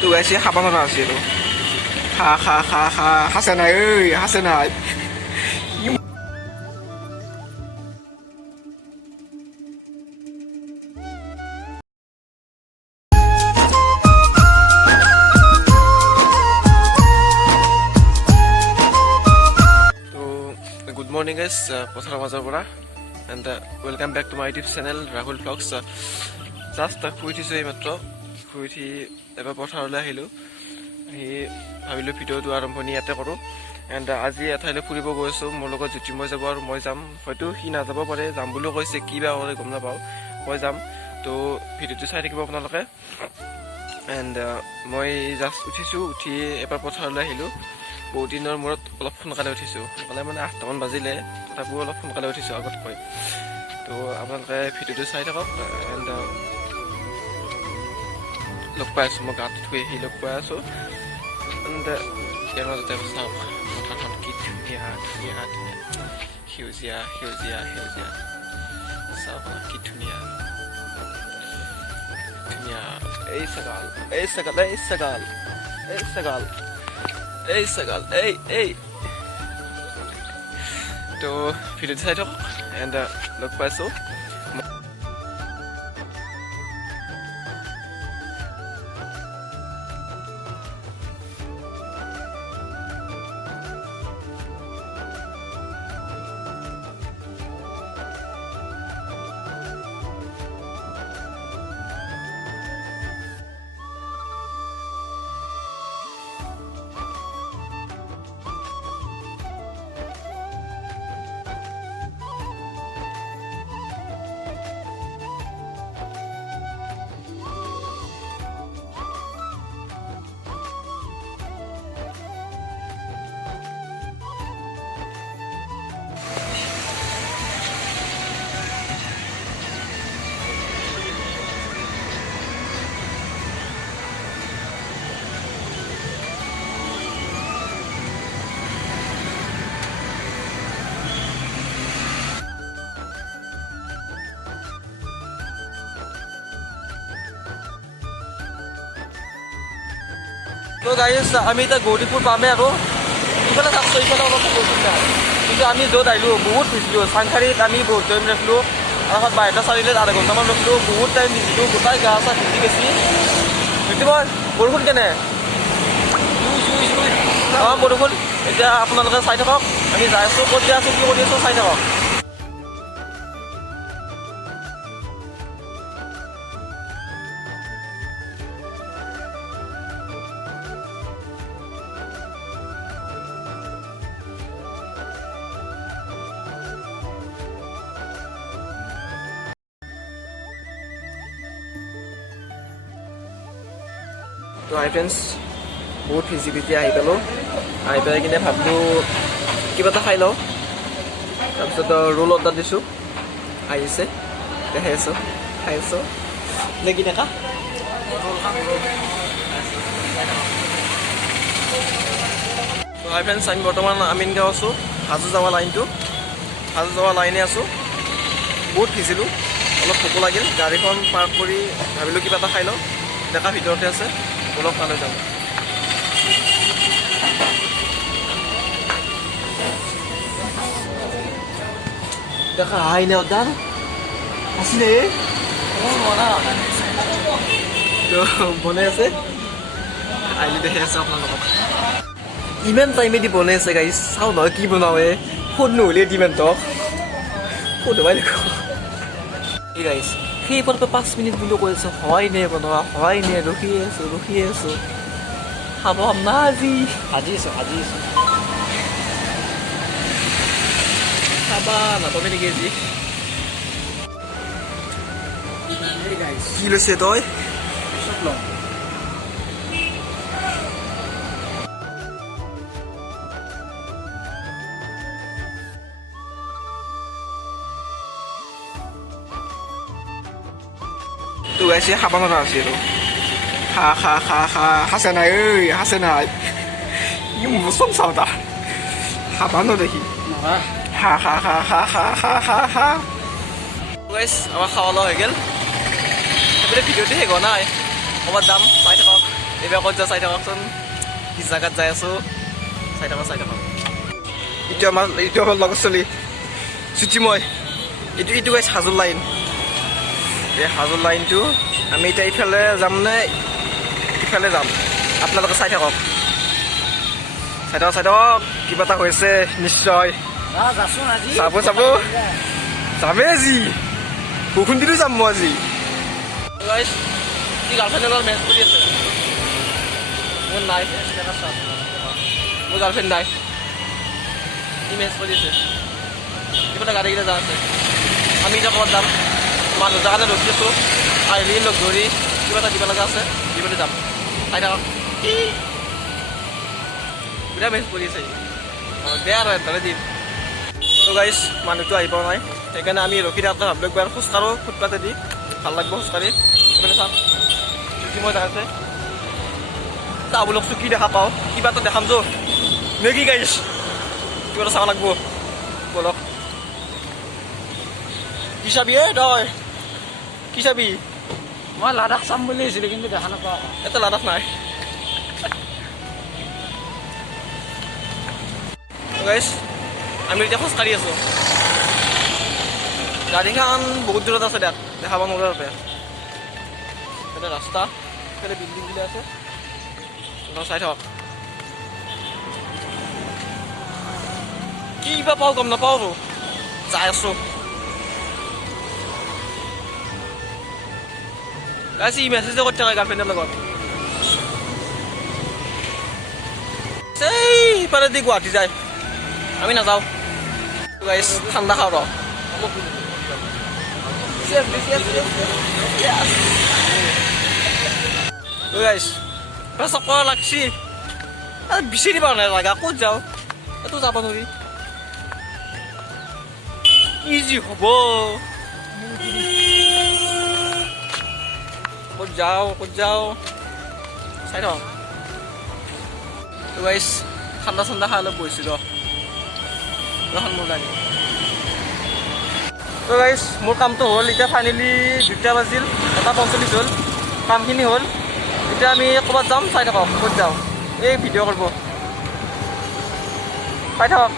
তো গাইছে খাব নোৱাৰা হৈছে আৰু হাছে নাই ঐ হাছে নাই Good morning guys, পথাৰৰ মাজৰ পৰা and welcome back to my YouTube channel Rahul vlogs. Just শুই উঠিছোঁ এইমাত্ৰ শুই উঠি এবাৰ পথাৰলৈ আহিলোঁ আহি ভাবিলোঁ ভিডিঅ'টো আৰম্ভণি ইয়াতে কৰোঁ এণ্ড আজি এঠাইলৈ ফুৰিব গৈ আছোঁ মোৰ লগত জ্যোতিময় যাব আৰু মই যাম হয়তো সি নাযাব পাৰে যাম বুলিও কৈছে কি বা কৰে গম নাপাওঁ মই যাম তো ভিডিঅ'টো চাই থাকিব আপোনালোকে এণ্ড মই জাষ্ট উঠিছোঁ উঠি এবাৰ পথাৰলৈ আহিলোঁ বহুত দিনৰ মূৰত অলপ সোনকালে উঠিছোঁ সোনকালে মানে 8টামান বাজিলে তথাপিও অলপ সোনকালে উঠিছোঁ আগতকৈ তো আপোনালোকে ভিডিঅ'টো চাই থাকক এণ্ড লগ পাই আছোঁ মই গাত ধুই আহি লগ পাই আছোঁ এণ্ড ইয়াৰ মাজতে চাওক পথাৰখন কি ধুনীয়া ধুনীয়া ধুনীয়া সেউজীয়া সেউজীয়া সেউজীয়া চাওক কি ধুনীয়া ধুনীয়া এই ছাগাল এই ছাগাল এই ছাগাল এই ছাগাল এই ছাগাল এই তো ভিডিঅ'টো চাই থাকক এণ্ড লগ পাইছোঁ তো গাইজ আমি এতিয়া গৌৰীপুৰ পামেই আৰু ইফালে চাকছোঁ ইফালে অলপ বৰষুণ নাই কিন্তু আমি য'ত আহিলোঁ বহুত ভিজিলোঁ চাংখাৰীত আমি বহুত টাইম ৰখিলোঁ তাৰপাছত বাহিৰটা চাৰিআলিত আধা ঘণ্টামান ৰখিলোঁ বহুত টাইম ভিজিলোঁ গোটাই গা চা ভিজি গেছি ভিজিবই বৰষুণ কেনে অঁ বৰষুণ এতিয়া আপোনালোকে চাই থাকক আমি যাই আছোঁ ক'ত যাই আছোঁ কি কৰি আছোঁ চাই থাকক তো হাই ফ্ৰেণ্ডছ বহুত ভিজি ভিজি আহি পালোঁ আহি পেলাই কিনে ভাবিলোঁ কিবা এটা খাই লওঁ তাৰপিছত ৰোল অৰ্ডাৰ দিছোঁ আহিছে দেখাই আছোঁ খাই আছোঁ নে কি দেখা তো হাই ফ্ৰেণ্ডছ আমি বৰ্তমান আমিনগাঁও আছোঁ হাজো যাৱা লাইনটো হাজো যাৱা লাইনে আছোঁ বহুত ভিজিলোঁ অলপ ভোকো লাগিল গাড়ীখন পাৰ্ক কৰি ভাবিলোঁ কিবা এটা খাই লওঁ ডেকা ভিতৰতে আছে অলপ ভালে যাব দেখা হাই নে উদ্যান আছিলে তো বনাই আছে আহিলে দেখি আছে আপোনালোকক ইমান টাইমেদি বনাই আছে গাইজ চাওঁ নহয় কি বনাওৱে ফোন নহ'লে ডিমেণ্টক ফোন হ'বাই দেখোঁ এই গাইজ সেইফালৰ পৰা 5 মিনিট বুলি কৈ আছোঁ হয় নে বনোৱা হয় নে ৰখি আছোঁ খাব না আজি আছোঁ খাবা নাপাবি নেকি আজি কি লৈছে তই তো গাইছে খাব নোৱাৰা হৈছে আৰু হাছে নাই ঐ হাছে নাই মুচন চাওঁ তাৰ খাব দেখি গাইছ আমাৰ খাৱা লোৱা হৈ গ'ল ভিডিঅ'টো শেষ হোৱা নাই ক'ৰবাত যাম চাই থাকক এইবাৰ ক'ত যোৱা চাই থাককচোন কি জেগাত যাই আছোঁ চাই থাকক এইটো আমাৰ লগত চলি চুটি মই এইটো গাইছ হাজোৰ লাইন এই হাজোৰ লাইনটো আমি এতিয়া ইফালে যাম নে ইফালে যাম আপোনালোকে চাই থাকক কিবা এটা হৈছে নিশ্চয় চাব যামেই আজি বৰষুণ দিলোঁ যাম মই আজি কি গাৰ্লফ্ৰেণ্ডৰ লগত মেছেজ কৰি আছে মোৰ নাই মোৰ গাৰ্লফ্ৰেণ্ড নাই কি মেছেজ কৰি আছে কিবা এটা গাড়ীকেইটা যা আছে আমি এতিয়া ক'ৰবাত যাম মানুহ কাৰণে ৰখি আছোঁ আহিলি লগ ধৰি কিবা এটা দিব লগা আছে দিবলৈ যাম চাই থাকক বিৰাট মেছেজ কৰি আছে বেয়া আৰু এটালে দিম তো গাইছ মানুহটো আহি পোৱা নাই সেইকাৰণে আমি ৰখি থাকোঁতে ভাবিলোঁ একবাৰ খোজকাঢ়োঁ ফুটপাথে দি ভাল লাগিব খোজকাঢ়ি এইফালে চাম যদি মই যাওঁতে চাবলকচোন কি দেখা পাওঁ কিবা এটা দেখাম তো নে কি গাইছ কিবা এটা চাব লাগিব বলক কি চাবি তই কি চাবি মই লাডাখ চাম বুলি আহিছিলোঁ কিন্তু দেখা নাপাওঁ এটা লাডাখ নাই গাইছ আমি এতিয়া খোজকাঢ়ি আছোঁ গাড়ীখন বহুত দূৰত আছে তাত দেখা পাব নোৱাৰে তাতে এটা ৰাস্তা এইফালে বিল্ডিংবিলাক আছে চাই থাকক কি বা পাওঁ গম নাপাওঁ আৰু যাই আছোঁ গাইছ ই মেছেজে কৰি থাকে গাৰ্লফ্ৰেণ্ডৰ লগত ইফালে দি গুৱাহাটী যায় আমি নাযাওঁ গাইছ ঠাণ্ডা খাওঁ ৰ গাইছ চকৰ লাগছি বিচাৰি পাওঁ নাই জাগা ক'ত যাওঁ এইটো যাব নোৱাৰি কি যি হ'ব ক'ত যাওঁ চাই থাকক গাইছ ঠাণ্ডা খাই অলপ বহিছোঁ এখন মোৰ গাড়ী গাইছ মোৰ কামটো হ'ল এতিয়া ফাইনেলি 2টা বাজিল 1:45 হ'ল কামখিনি হ'ল এতিয়া আমি ক'ৰবাত যাম চাই থাকক ক'ত যাওঁ এই ভিডিঅ' কৰিব চাই থাকক